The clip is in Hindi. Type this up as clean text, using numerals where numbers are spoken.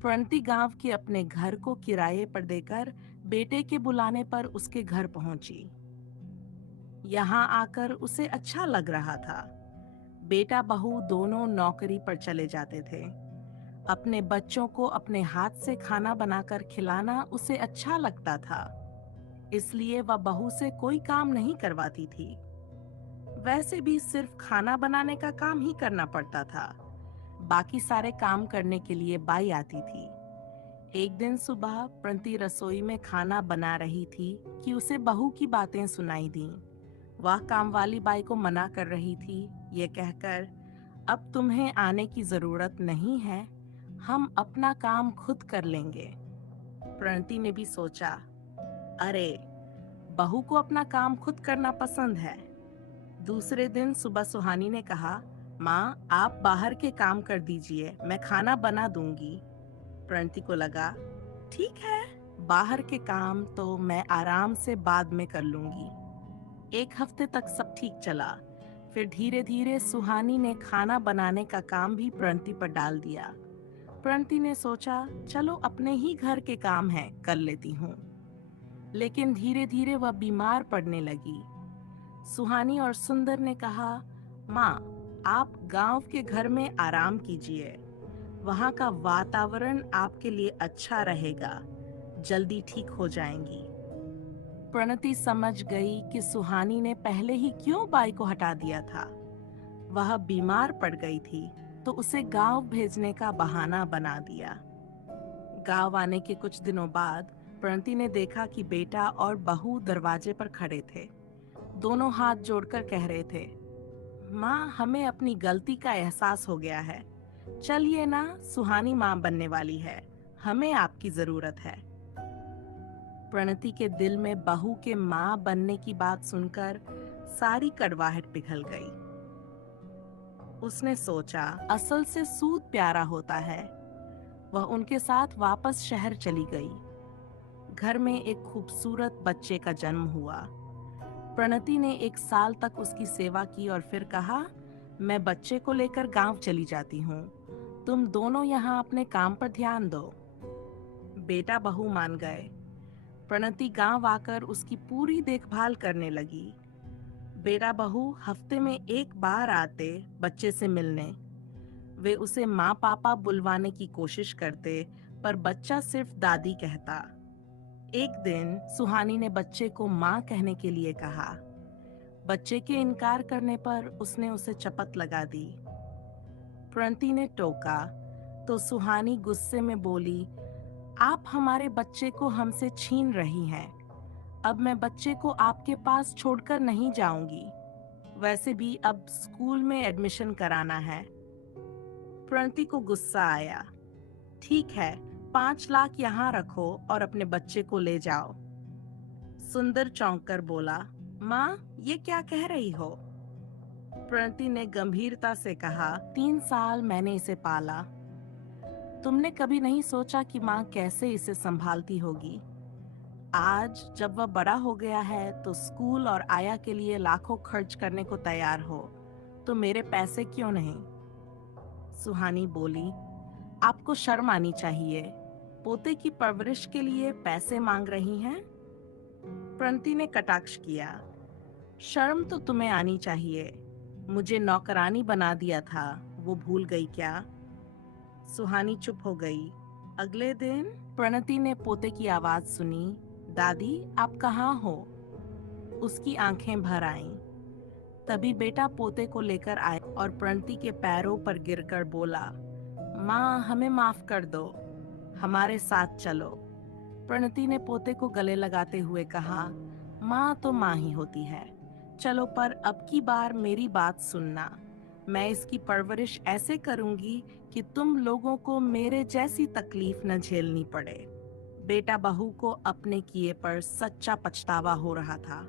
प्रणति गांव के अपने घर को किराए पर देकर बेटे के बुलाने पर उसके घर पहुंची। यहाँ आकर उसे अच्छा लग रहा था। बेटा बहू दोनों नौकरी पर चले जाते थे। अपने बच्चों को अपने हाथ से खाना बनाकर खिलाना उसे अच्छा लगता था, इसलिए वह बहू से कोई काम नहीं करवाती थी। वैसे भी सिर्फ खाना बनाने का काम ही करना पड़ता था। बाकी सारे काम करने के लिए बाई आती थी। एक दिन सुबह प्रणति रसोई में खाना बना रही थी कि उसे बहू की बातें सुनाई दी। वह काम वाली बाई को मना कर रही थी, ये कहकर, अब तुम्हें आने की जरूरत नहीं है, हम अपना काम खुद कर लेंगे। प्रणति ने भी सोचा, अरे, बहू को अपना काम खुद करना पसंद है। दूसरे दिन सुबह सुहानी ने कहा, माँ आप बाहर के काम कर दीजिए, मैं खाना बना दूंगी। प्रणति को लगा, ठीक है, बाहर के काम तो मैं आराम से बाद में कर लूंगी। एक हफ्ते तक सब ठीक चला। फिर धीरे धीरे सुहानी ने खाना बनाने का काम भी प्रणति पर डाल दिया। प्रणति ने सोचा, चलो अपने ही घर के काम हैं, कर लेती हूँ। लेकिन धीरे धीरे वह बीमार पड़ने लगी। सुहानी और सुंदर ने कहा, माँ आप गांव के घर में आराम कीजिए, वहाँ का वातावरण आपके लिए अच्छा रहेगा, जल्दी ठीक हो जाएंगी। प्रणति समझ गई कि सुहानी ने पहले ही क्यों बाई को हटा दिया था। वह बीमार पड़ गई थी तो उसे गांव भेजने का बहाना बना दिया। गांव आने के कुछ दिनों बाद प्रणति ने देखा कि बेटा और बहू दरवाजे पर खड़े थे। दोनों हाथ जोड़कर कह रहे थे, माँ हमें अपनी गलती का एहसास हो गया है। चलिए ना, सुहानी माँ बनने वाली है, हमें आपकी जरूरत है। प्रणति के दिल में बहू के माँ बनने की बात सुनकर सारी कड़वाहट पिघल गई। उसने सोचा, असल से सूद प्यारा होता है। वह उनके साथ वापस शहर चली गई। घर में एक खूबसूरत बच्चे का जन्म हुआ। प्रणति ने 1 साल तक उसकी सेवा की और फिर कहा, मैं बच्चे को लेकर गांव चली जाती हूँ, तुम दोनों यहाँ अपने काम पर ध्यान दो। बेटा बहू मान गए। प्रणति गांव आकर उसकी पूरी देखभाल करने लगी। बेटा बहू हफ्ते में 1 बार आते बच्चे से मिलने। वे उसे माँ पापा बुलवाने की कोशिश करते, पर बच्चा सिर्फ दादी कहता। एक दिन सुहानी ने बच्चे को माँ कहने के लिए कहा। बच्चे के इनकार करने पर उसने उसे चपत लगा दी। प्रणति ने टोका तो सुहानी गुस्से में बोली, आप हमारे बच्चे को हमसे छीन रही हैं। अब मैं बच्चे को आपके पास छोड़कर नहीं जाऊंगी। वैसे भी अब स्कूल में एडमिशन कराना है। प्रणति को गुस्सा आया। ठीक है, 5 लाख यहाँ रखो और अपने बच्चे को ले जाओ। सुंदर चौंक कर बोला, माँ ये क्या कह रही हो? प्रणति ने गंभीरता से कहा, 3 साल मैंने इसे पाला। तुमने कभी नहीं सोचा कि माँ कैसे इसे संभालती होगी। आज जब वह बड़ा हो गया है तो स्कूल और आया के लिए लाखों खर्च करने को तैयार हो, तो मेरे पैसे क्यों नहीं? सुहानी बोली, आपको शर्म आनी चाहिए, पोते की परवरिश के लिए पैसे मांग रही हैं? प्रणति ने कटाक्ष किया, शर्म तो तुम्हें आनी चाहिए, मुझे नौकरानी बना दिया था, वो भूल गई क्या? सुहानी चुप हो गई। अगले दिन प्रणति ने पोते की आवाज सुनी, दादी आप कहाँ हो? उसकी आंखें भर आईं। तभी बेटा पोते को लेकर आया और प्रणति के पैरों पर गिरकर बोला, माँ हमें माफ कर दो, हमारे साथ चलो। प्रणति ने पोते को गले लगाते हुए कहा, माँ तो माँ ही होती है, चलो पर अब की बार मेरी बात सुनना। मैं इसकी परवरिश ऐसे करूंगी कि तुम लोगों को मेरे जैसी तकलीफ न झेलनी पड़े। बेटा बहू को अपने किए पर सच्चा पछतावा हो रहा था।